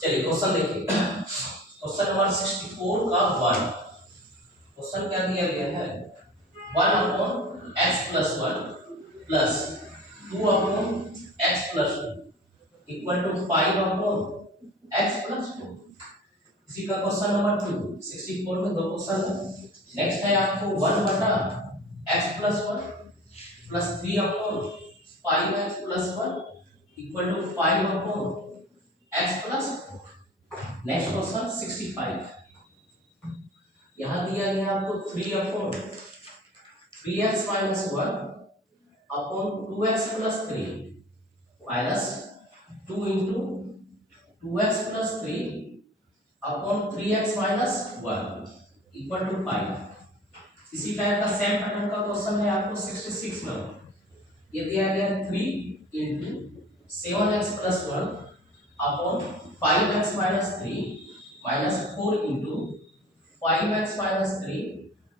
चलिए क्वेश्चन देखिए, question number 64 का 1। क्वेश्चन क्या दिया गया है, 1/x+1 plus 2/x+2 equal to 5/x+2। इसी का क्वेश्चन नंबर 2, 64 में दो क्वेश्चन है। नेक्स्ट है आपको 1/x+1 plus 3/5x+1 equal to 5/x+4। Next question 65, यहाँ दिया गया आपको 3/3x-1 upon 2x+3 minus 2 into 2x+3 upon 3x-1 equal to 5। इसी टाइप का सेम पैटर्न का क्वेश्चन है आपको 66 में। ये दिया गया 3 into 7x+1 upon 5x-3 minus 4 into 5x-3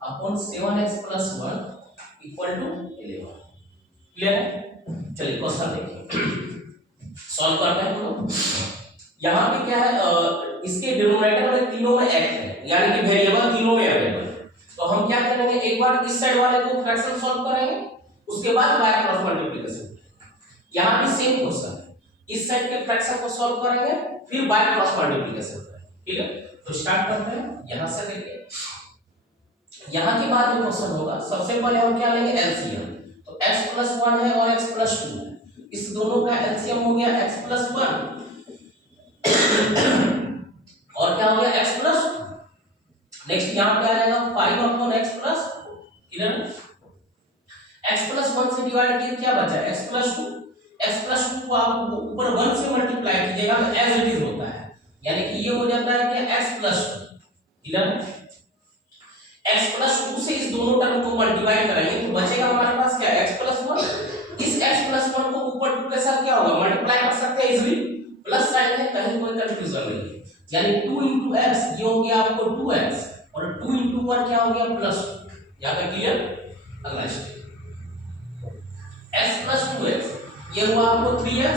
upon 7x+1 equal to 11। Clear है? चलिए क्वेश्चन देखिए, सॉल्व करते हैं तो यहाँ पे क्या है, इसके डिनोमिनेटर में तीनों में x है, यानी कि वेरिएबल तीनों में अवेलेबल है। तो हम क्या करेंगे, एक बार इस साइड वाले को फ्रैक्शन सॉल्व करेंगे, उसके बाद बाय क्रॉस मल्टीप्लिकेशन। यहाँ भी सेम क्वेश्चन है, इस साइड के फ्रैक्शन को सॉल्व करेंगे, फिर बाय क्रॉस मल्टीप्लिकेशन करेंगे। ठीक है, तो स्टार्ट करते हैं। यहां से देखिए, यहां के बाद जो क्वेश्चन होगा, सबसे पहले हम क्या लेंगे, एलसीएम। तो x+1 है और x+2 है, इस दोनों का एलसीएम हो गया x+1 और क्या हो गया x+2। नेक्स्ट यहां पे आ जाएगा 5/x+4। क्लियर? x+1 से डिवाइड किया, क्या बचा x+2। x+2 को आप ऊपर 1 से मल्टीप्लाई कीजिएगा तो एज इट इज होता है, यानी कि ये हो जाता है कि x+2। क्लियर? x+2 से इस दोनों टर्म को मल्टीप्लाई करेंगे तो बचेगा हमारे पास क्या, x+1। इस x+1 को ऊपर 2 के साथ क्या होगा, मल्टीप्लाई कर सकते हैं इजीली, प्लस साइन है, कहीं कोई कंफ्यूजन नहीं है। यानी 2 × x ये हो गया आपको 2x और 2 × 1 क्या हो गया, +2। यहां तक क्लियर? अगला स्टेप x+2x, ये हुआ आपको 3x,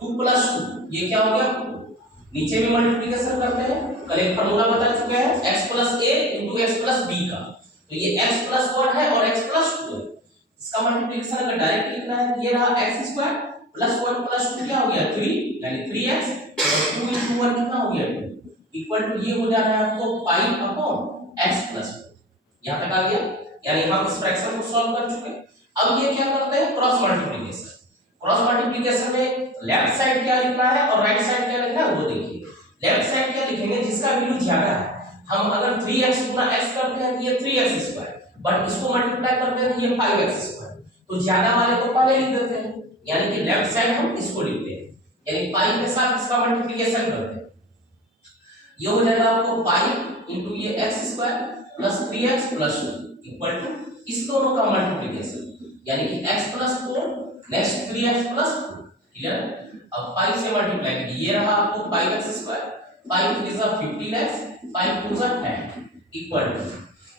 2 + 2 ये क्या हो गया 2। नीचे भी मल्टीप्लिकेशन करते हैं, कल एक फार्मूला बता चुके हैं x + a × x + b का। तो ये x+1 है और x+2 है, इसका मल्टीप्लिकेशन अगर डायरेक्ट लिखना है, ये रहा x² + 1 + 2 क्या हो गया 3, यानी 3x और 2 × 1 कितना हो गया 2 इक्वल टू ये हो जा रहा है आपको 5/x+4। यहां तक आ गया, यानी हम इस फ्रैक्शन को सॉल्व कर चुके। अब ये क्या करते हैं, क्रॉस मल्टीप्लिकेशन। क्रॉस मल्टीप्लिकेशन में लेफ्ट साइड क्या लिखना है और राइट साइड क्या लिखना है वो देखिए। लेफ्ट साइड क्या लिखेंगे, जिसका वैल्यू ज्यादा है, हम अगर 3x गुना x करते हैं तो ये 3x², बट इसको मल्टीप्लाई करते हैं तो ये 5x²। तो ज्यादा वाले को पहले लिख देते हैं, यानी कि लेफ्ट साइड हम इसको लिखते हैं, यानी 5 के साथ इसका मल्टीप्लिकेशन करते हैं। ये हो जाएगा आपको 5 × ये x² + 3x + 2 इक्वल टू इस दोनों का मल्टीप्लिकेशन, यानी कि x+4 नेक्स्ट 3x + 2। क्लियर? अब 5 से मल्टीप्लाई कीजिए, ये रहा आपको 5x², 5 × 3 = 15x, 5 × 2 = 10 इक्वल टू,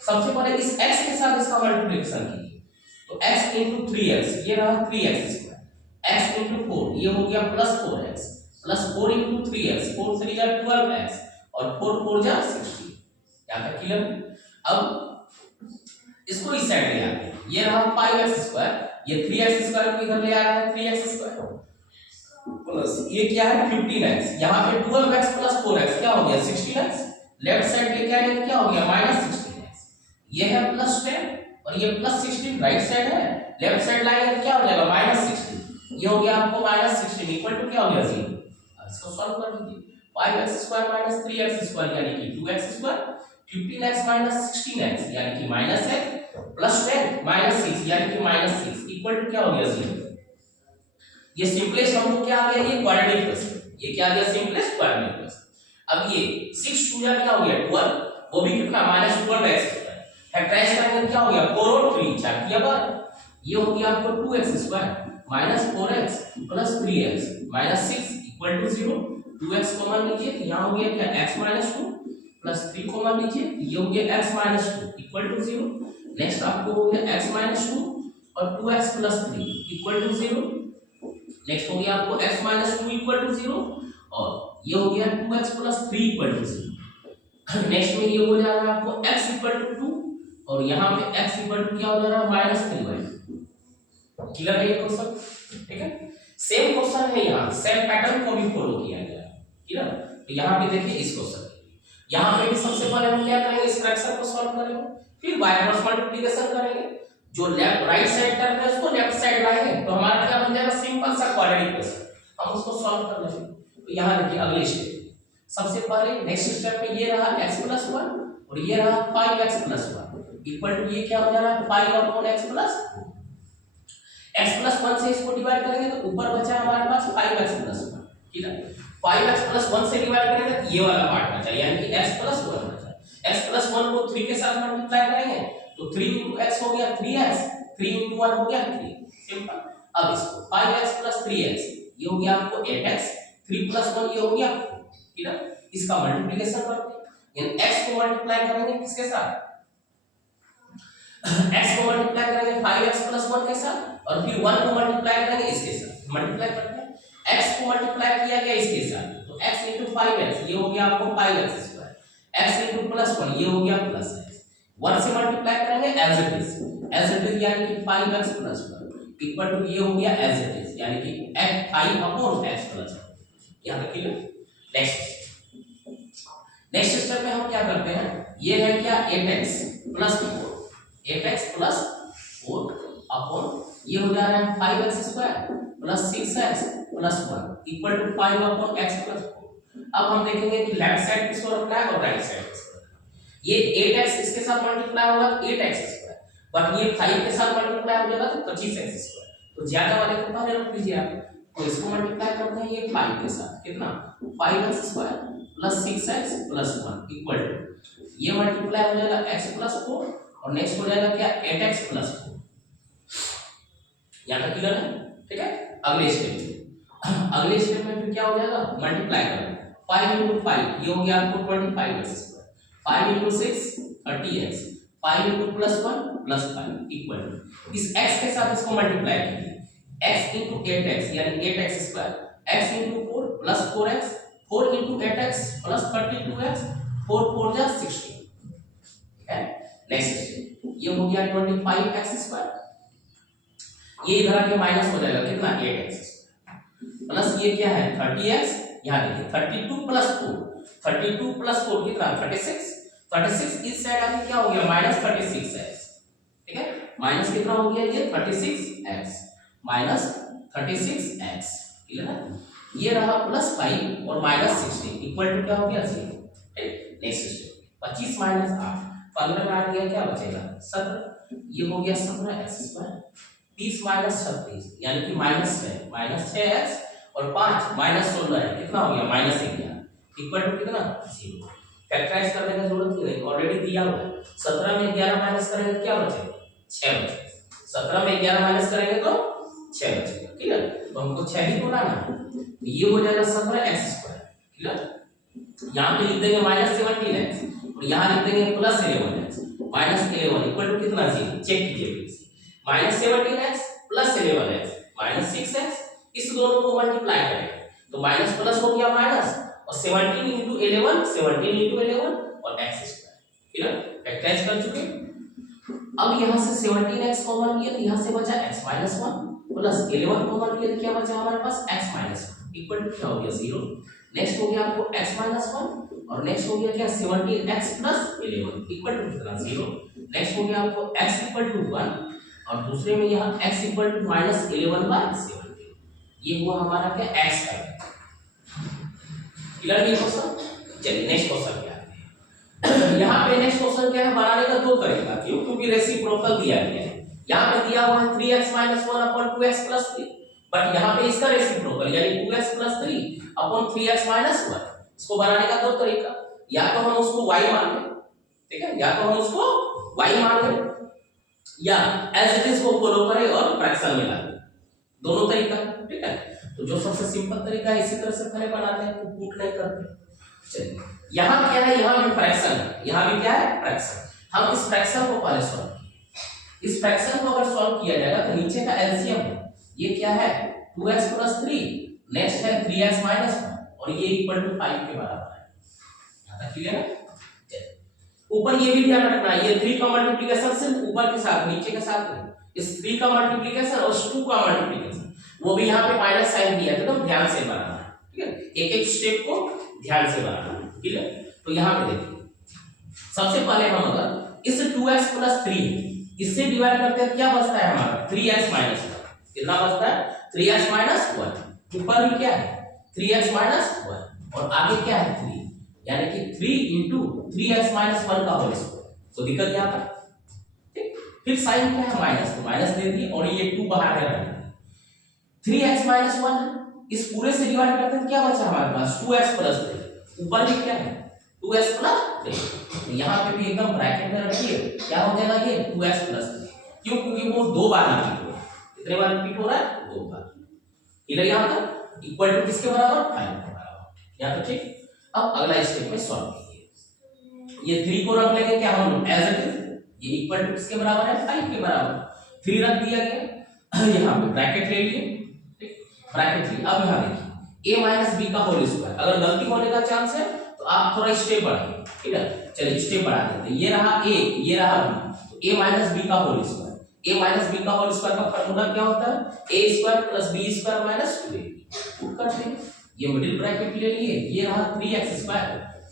सबसे पहले इस x के साथ इसका मल्टीप्लिकेशन कीजिए। तो x × 3x ये रहा 3x², x × 4 ये हो गया +4x प्लस 4 × 3x, 4 × 3 = 12x और 4 × 4 = 16। यहां तक क्लियर? अब इसको इस साइड ले आते हैं, ये रहा 5x², ये 3x² को इधर ले आ रहा है 3x² प्लस ये क्या है 15x, यहां पे 12x + 4x क्या हो गया 16x। लेफ्ट साइड पे क्या है, क्या हो गया -16x। ये है +10 और ये +16 राइट साइड है, लेफ्ट साइड लाएंगे तो क्या हो जाएगा -16। ये हो गया आपको -16 इक्वल टू क्या हो गया 0। इसको सॉल्व कर लीजिए, 5x² - 3x² यानी कि 2x², 15x - 16x यानी कि -x प्लस 10 - 6 यानी कि -6 इक्वल टू क्या हो गया 0। ये सिंपलेस्ट हमको क्या आ गया, ये क्वाड्रेटिक क्वेश्चन, ये क्या आ गया सिंपलेस्ट क्वाड्रेटिक क्वेश्चन। अब ये 6 × 2 = क्या हो गया 12, वो भी कितना -12x²। फैक्टराइज करेंगे क्या हो गया 4 और 3 4 किया बार, ये हो गया आपको 2x² - 4x + 3x - 6 equal to 0। 2x common लीजिए तो यहां हो गया क्या x - 2 प्लस 3 कॉमन लीजिए, ये हो गया x - 2 इक्वल टू 0। नेक्स्ट आपको हो गया x - 2 और 2x + 3 इक्वल टू 0। नेक्स्ट हो गया आपको x - 2 इक्वल टू 0 और ये हो गया 2x plus 3 equal to 0। Next में ये हो जा रहा है आपको x इक्वल टू 2 और यहाँ पे x इक्वल टू क्या हो जा रहा है -3/2। क्लियर है ये क्वेश्चन? ठीक है, सेम क्वेश्चन है यहाँ, सेम पैटर्न को भी फॉलो किया गया है। क्लियर? तो यहाँ पे देखिए इस क्वेश्चन यहाँ पे भी सबसे पहले हम क्या करेंगे, इस फ्रैक्शन को सॉल्व करेंगे, फिर बाय क्रॉस मल्टीप्लिकेशन करेंगे, जो लेफ्ट राइट साइड टर्म है उसको लेफ्ट साइड लाएंगे तो हमारा क्या बन जाएगा, सिंपल सा क्वाड्रेटिक इक्वेशन, हम उसको सॉल्व कर लेंगे। तो यहाँ देखिए अगले स्टेप, सबसे पहले नेक्स्ट स्टेप में ये रहा x + 1 और ये रहा 5x + 1 इक्वल टू ये क्या हो जा रहा है 5/x + 1 से इसको डिवाइड करेंगे तो ऊपर बचा हमारे पास 5x + 1। ठीक है, 5x + 1 से डिवाइड करेंगे तो ये वाला पार्ट बचा, यानी कि x + 1 बचा। x + 1 को 3 के साथ मल्टीप्लाई करेंगे तो 3 × x हो गया 3x, 3 × 1 हो गया 3, सिंपल। अब इसको 5x + 3x ये हो गया आपको 8x, 3 + 1 ये हो गया, ठीक है, इसका मल्टीप्लिकेशन करते हैं, यानी x को मल्टीप्लाई करेंगे किसके साथ, x को मल्टीप्लाई करेंगे 5x + 1 के साथ और फिर 1 को मल्टीप्लाई करेंगे इसके साथ, मल्टीप्लाई करते हैं, x को मल्टीप्लाई किया गया इसके साथ तो x × 5x ये हो गया आपको 5x², x × +1 ये हो गया +x, 1 से मल्टीप्लाई करेंगे एज इट इज यानी कि 5x + 1 इक्वल टू ये हो गया एज इट इज यानी कि 5/x + 1। यहां तक क्लियर? नेक्स्ट स्टेप में हम क्या करते हैं, ये है क्या 8x + 4, 8x + 4 अपॉन ये हो जा रहा है 5x² + 6x + 1 equal to 5/x + 4। अब हम देखेंगे कि लेफ्ट साइड किसको रखना है और राइट साइड किसको रखना है। ये 8x इसके साथ मल्टीप्लाई होगा 8x², बट ये 5 के साथ मल्टीप्लाई हो जाएगा तो 25x², तो ज्यादा वाले को पहले रख लीजिए आप, तो इसको मल्टीप्लाई करते हैं ये 5 के साथ, कितना 5x² + 6x + 1 इक्वल टू ये मल्टीप्लाई हो जाएगा x + 4 और नेक्स्ट हो जाएगा क्या 8x + 4। यहां तक क्लियर है? ठीक है, अगले स्टेप में फिर क्या हो जाएगा, मल्टीप्लाई करेंगे 5 × 5 ये हो गया आपको 25x², 5 × 6 30x, 5 × +1 + 5 इक्वल टू इस x के साथ इसको मल्टीप्लाई कीजिए, x × 8x यानी 8x², x × 4 + 4x, 4 × 8x + 32x, 4 4 जा 16। ठीक है, नेक्स्ट स्टेप ये हो गया 25x², ये इधर आके माइनस हो जाएगा कितना 8x प्लस ये क्या है 30x, यहां देखिए 32 + 4, 32 + 4 कितना 36, 36 इस साइड आके क्या हो गया -36x। ठीक है, माइनस कितना हो गया ये 36x -36x। क्लियर है, ये रहा +5 और -16 इक्वल टू क्या हो गया 0। ठीक, नेक्स्ट स्टेप 25 - 8 15 में आ गया क्या बचेगा 17, ये हो गया 17x², 30 - 36 यानी कि -6x और 5 -16 है कितना हो गया -11 इक्वल टू कितना 0। फैक्टराइज करने का जरूरत नहीं, ऑलरेडी दिया हुआ है। 17 में 11 माइनस करेंगे तो क्या बचेगा 6 बचेगा, 17 में 11 माइनस करेंगे तो 6 बचेगा। क्लियर, तो हमको 6 ही तो लाना है, तो ये हो जाएगा 17x²। क्लियर, यहां पे लिख देंगे -17x और यहां लिख देंगे +11x, -11 इक्वल टू कितना 0, चेक कीजिए प्लीज, -17x + 11x -6x, इस दोनों को मल्टीप्लाई करें तो माइनस प्लस हो गया माइनस और 17 × 11 17 × 11 और x²। क्लियर, फैक्टराइज कर चुके। अब यहां से 17x कॉमन लिया तो यहां से बचा x - 1 प्लस 11 कॉमन लिया तो क्या बचा हमारे पास x - 1 इक्वल टू क्या हो गया 0। नेक्स्ट हो गया आपको x - 1 और नेक्स्ट हो गया क्या 17x + 11 इक्वल टू कितना 0। नेक्स्ट हो गया आपको x = 1 और दूसरे में यहाँ x = -11/17, ये हुआ हमारा क्या x का। क्लियर ये क्वेश्चन। चलिए नेक्स्ट क्वेश्चन क्या है, यहाँ पे नेक्स्ट क्वेश्चन क्या है, बनाने का दो तरीका, क्यों, क्योंकि रेसिप्रोकल दिया गया है। यहाँ पे दिया हुआ है 3x - 1 / 2x + 3, बट यहाँ पे इसका रेसिप्रोकल यानी 2x + 3 / 3x - 1, इसको बनाने का दो तरीका, या तो हम उसको y मान लें, ठीक है, या तो हम उसको y मान लें या एज इट इज को फॉलो करें और फ्रैक्शन में ला दें, दोनों तरीका। ठीक है, तो जो सबसे सिंपल तरीका है इसी तरह से पहले बनाते हैं, तो पुट नहीं करते। चलिए यहाँ क्या है, यहाँ भी फ्रैक्शन है, यहाँ भी क्या है फ्रैक्शन। हम इस फ्रैक्शन को पहले सॉल्व किए, इस फ्रैक्शन को अगर सॉल्व किया जाएगा तो नीचे का एलसीएम ये क्या है 2x + 3, नेक्स्ट है 3x - 1 और ये इक्वल टू 5 के बराबर है। यहाँ तक क्लियर है? ऊपर ये भी ध्यान रखना, ये 3 का मल्टीप्लिकेशन सिर्फ ऊपर के साथ, नीचे के साथ नहीं। इस 3 का मल्टीप्लिकेशन और 2 का मल्टीप्लिकेशन वो भी यहाँ पे माइनस साइन दिया है, तो ध्यान से बनाना है, ठीक है? एक एक स्टेप को ध्यान से बनाना है, ठीक है? तो यहाँ पे देखिए, सबसे पहले हम अगर इस 2x + 3 इससे डिवाइड करते हैं, क्या बचता है हमारा? 3x - 1। कितना बचता है? 3x - 1। ऊपर भी क्या है? 3x - 1 और आगे क्या है? 3, यानी कि 3 × 3x - 1 का होल स्क्वायर। तो दिक्कत यहाँ पर, ठीक? फिर साइन क्या है? माइनस, तो माइनस दे दिए और ये 2 बाहर है, 3x - 1 है। इस पूरे से डिवाइड करते हैं, क्या बचा हमारे पास? 2x + 3। ऊपर भी क्या है? 2x + 3। यहाँ पे भी एकदम ब्रैकेट में रखिए, क्या हो जाएगा ये? 2x + 3। क्यों? क्योंकि वो 2 बार रिपीट हो रहा है। कितने बार रिपीट हो रहा है? 2 बार। क्लियर? यहाँ तक इक्वल टू किसके बराबर? 5 के बराबर। यहाँ तक ठीक। अब अगला स्टेप में सॉल्व कीजिए। ये 3 को रख लेंगे क्या हम लोग? As it is. ये इक्वल टू किसके बराबर है? 5 के बराबर। 3 रख दिया गया, यहाँ पे ब्रैकेट ले लिए, ठीक? ब्रैकेट लिए। अब यहाँ देखिए, a - b का होल स्क्वायर। अगर गलती होने का चांस है तो आप थोड़ा स्टेप बढ़ाइए, ठीक है? चलिए स्टेप बढ़ा देते हैं। ये रहा a, ये रहा b, तो a - b का होल स्क्वायर। a - b का होल स्क्वायर का फार्मूला क्या होता है? a² + b² - 2ab। पुट कर देंगे, ये मिडिल ब्रैकेट ले लिए, ये रहा 3x²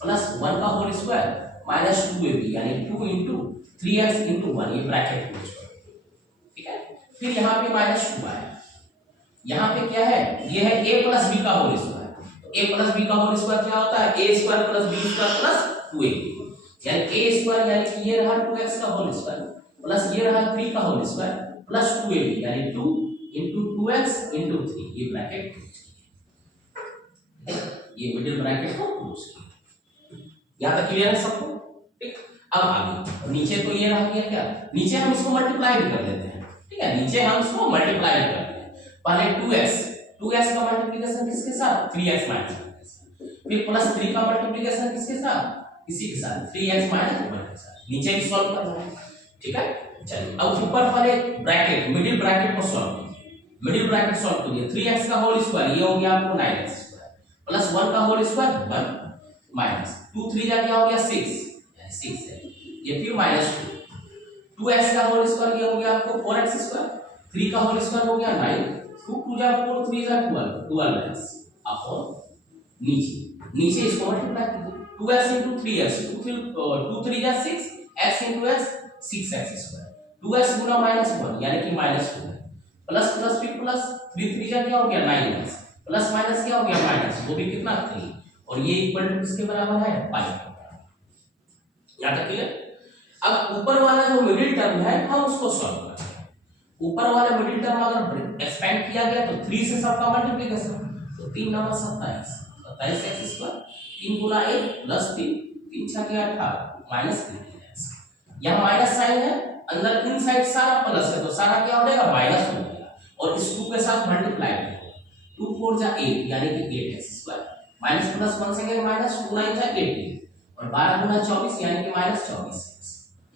+ 1 का होल स्क्वायर - 2ab, यानी 2 × 3x × 1, ये ब्रैकेट क्लोज कर, ठीक है? फिर यहाँ पे -2 आया। यहाँ पे क्या है? ये है a + b का होल स्क्वायर। तो a + b का होल स्क्वायर क्या होता है? a² + b² + 2ab, यानी a² यानी कि ये रहा 2x का होल स्क्वायर प्लस ये रहा 3 का होल स्क्वायर प्लस 2ab, यानी 2 × 2x × 3, ये ब्रैकेट ये मिडिल ब्रैकेट को क्लोज किया। यहां तक क्लियर है सबको? ठीक। अब आगे नीचे तो ये रह गया, क्या नीचे हम इसको मल्टीप्लाई भी कर लेते हैं, ठीक है? नीचे हम इसको मल्टीप्लाई भी करते हैं। पहले 2x का मल्टीप्लिकेशन किसके साथ? 3x - 1 के साथ। फिर प्लस 3 का मल्टीप्लिकेशन किसके साथ? इसी के साथ 3x - 1 के साथ। नीचे भी सॉल्व करना है, ठीक है? चलिए अब ऊपर वाले ब्रैकेट मिडिल ब्रैकेट को सॉल्व कीजिए। मिडिल ब्रैकेट सॉल्व करिए। 3x का होल स्क्वायर ये हो गया आपको 9x² प्लस 1 का होल स्क्वायर 1 माइनस 2 3 जा क्या हो गया 6, यानी 6 है। ये फिर -2 2x का होल स्क्वायर ये हो गया आपको 4x², 3 का होल स्क्वायर हो गया 9, 2 2 जा 4 3 जा 12 12x अपॉन नीचे इसको मल्टीप्लाई कीजिए। 2x × 3x 2 3 जा 6, x × x 6x², 2x गुना -1 यानी कि -2 है, प्लस प्लस फिर प्लस 3 3 जा क्या हो गया 9x प्लस माइनस क्या हो गया माइनस, वो भी कितना 3, और ये इक्वल टू किसके बराबर है 5 के बराबर। यहां तक क्लियर? अब ऊपर वाला जो मिडिल टर्म है हम उसको सॉल्व करते हैं। ऊपर वाला मिडिल टर्म अगर एक्सपेंड किया गया तो 3 से सबका मल्टीप्लिकेशन, तो 3 9 27 27x², 3 गुना 1 प्लस 3 3 6 के 18 -3x। यहां माइनस साइन है, अंदर इनसाइड सारा प्लस है तो सारा क्या हो जाएगा माइनस हो जाएगा, और इस 2 के साथ मल्टीप्लाई करेंगे। 2 4 जा 8 यानी कि 8x² minus plus 1 second minus 2 9 जा 18 और 12 गुना 24 यानी कि -24x।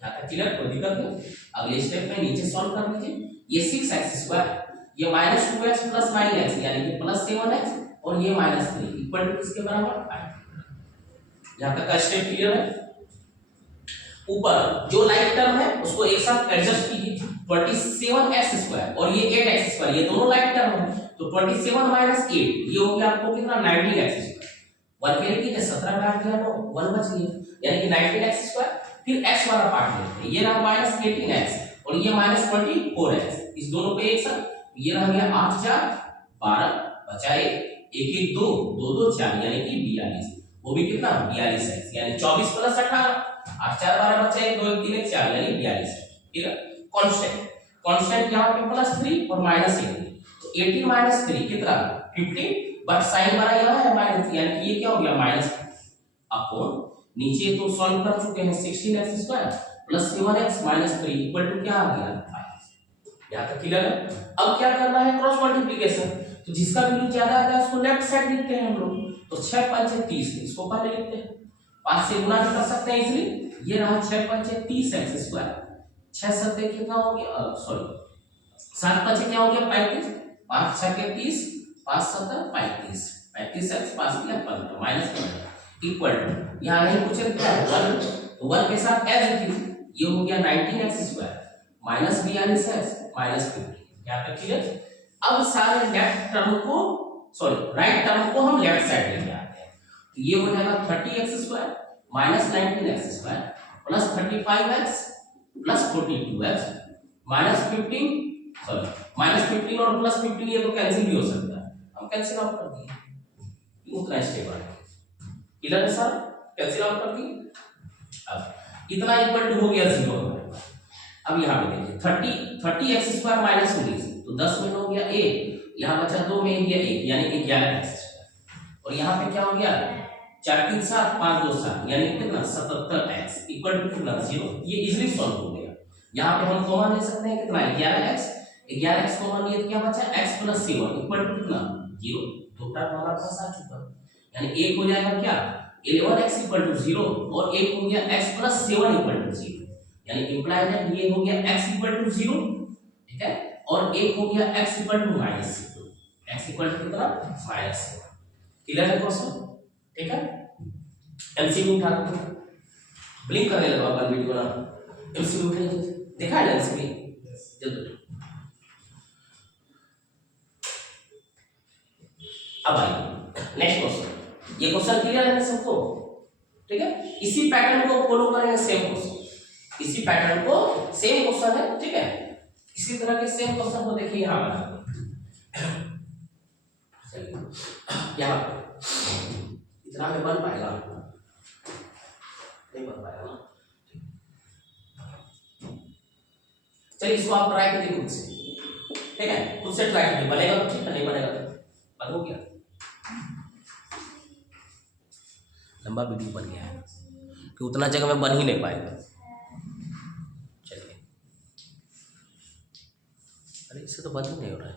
यहां तक क्लियर? कोई दिक्कत नहीं? अगले स्टेप में नीचे सॉल्व कर लीजिए। ये 6x², ये -2x प्लस 9x यानी कि प्लस 7x, और ये -3 इक्वल टू किसके बराबर 5। यहां तक का स्टेप क्लियर है? ऊपर जो लाइक टर्म है उसको एक साथ एडजस्ट कीजिए। 27x² और ये 8x², ये दोनों लाइक टर्म है, तो 27 - 8 ये हो गया आपको कितना 19x²। 1 के लिए 17 काट दिया तो 1 बच गया, यानी कि 19x²। फिर x वाला पार्ट लेते हैं, ये रहा -18x और ये -24x, इस दोनों पे एक साथ ये रह गया 8 4 12 बचा 1 1 1 2 2 2 4 यानी कि 42, वो भी कितना 42x, यानी 24 प्लस 18 8 4 12 बचा 1 2 1 3 1 4 यानी 42। ठीक है? कांस्टेंट यहां पे +3 और -18, तो 18 - 3 कितना 15, बट साइन वाला यहां है -3 यानी कि ये क्या हो गया -, अपॉन नीचे तो सॉल्व कर चुके हैं 16x² plus 7x -3 equal to क्या आ गया 5। यहां तक क्लियर है? अब क्या करना है क्रॉस मल्टीप्लिकेशन, तो जिसका वैल्यू ज्यादा आता है उसको लेफ्ट साइड लिखते हैं हम लोग, तो 6 5 30 इसको पहले लिखते हैं, 5 से गुणा भी कर सकते हैं इजीली। ये रहा 6 5 30x², 6 7 कितना हो गया सॉरी 7 5 क्या हो गया 35, 5 6 30 5 7 35 35x पास किया 15 माइनस 15 इक्वल टू यहाँ नहीं पूछे क्या 1 तो 1 के साथ एज थी ये हो गया 19x² माइनस 42x माइनस 15 यहाँ तक क्लियर। अब सारे लेफ्ट टर्म को सॉरी राइट टर्म को हम लेफ्ट साइड लेके आते हैं तो ये हो जाएगा 30x² minus 19x² plus 35x plus 42x minus 15 sorry minus 15 और प्लस 15 ये तो कैंसिल भी हो सकता है हम कैंसिल आउट कर दिए उतना स्टेप है क्लियर है सर कैंसिल आउट कर दिए। अब इतना इक्वल टू हो गया 0 हमारे पास। अब यहाँ पे देखिए 30x² माइनस 19 तो 10 में 9 हो गया 1 यहाँ बचा 2 में गया 1 यानी 11x² और यहाँ पे क्या हो गया 4 3 7 5 2 7 यानी कितना 77x इक्वल टू कितना 0 ये इजीली सॉल्व हो गया। यहाँ पे हम कॉमन ले सकते हैं कितना 11x कॉमन लिए तो क्या बचा x + 7 इक्वल टू कितना 0 दो टर्म हमारे पास आ चुका यानी एक हो जाएगा क्या 11x = 0 और एक हो गया x + 7 = 0 यानी इंप्लाई दैट ये हो गया x = 0 ठीक है और एक हो गया x = -6 x = कितना -7 क्लियर है क्वेश्चन ठीक है। एमसीक्यू उठा दो ब्लिंक करने लगा अपन वीडियो ना एमसीक्यू उठा देखा है एमसीक्यू जल्दी। अब आइए नेक्स्ट क्वेश्चन ये क्वेश्चन क्लियर है सबको ठीक है। इसी पैटर्न को फॉलो करेंगे सेम क्वेश्चन इसी पैटर्न को सेम क्वेश्चन है ठीक है। इसी तरह के सेम क्वेश्चन को देखिए यहाँ पर यहाँ इतना में बन पाएगा नहीं बन पाएगा ना चलिए इसको आप ट्राई कीजिए खुद से ठीक है खुद से ट्राई कीजिए बनेगा तो ठीक है नहीं बनेगा तो बन हो गया लंबा वीडियो बन गया है कि उतना जगह में बन ही नहीं पाएगा। चलिए अरे इससे तो बन ही नहीं हो रहा है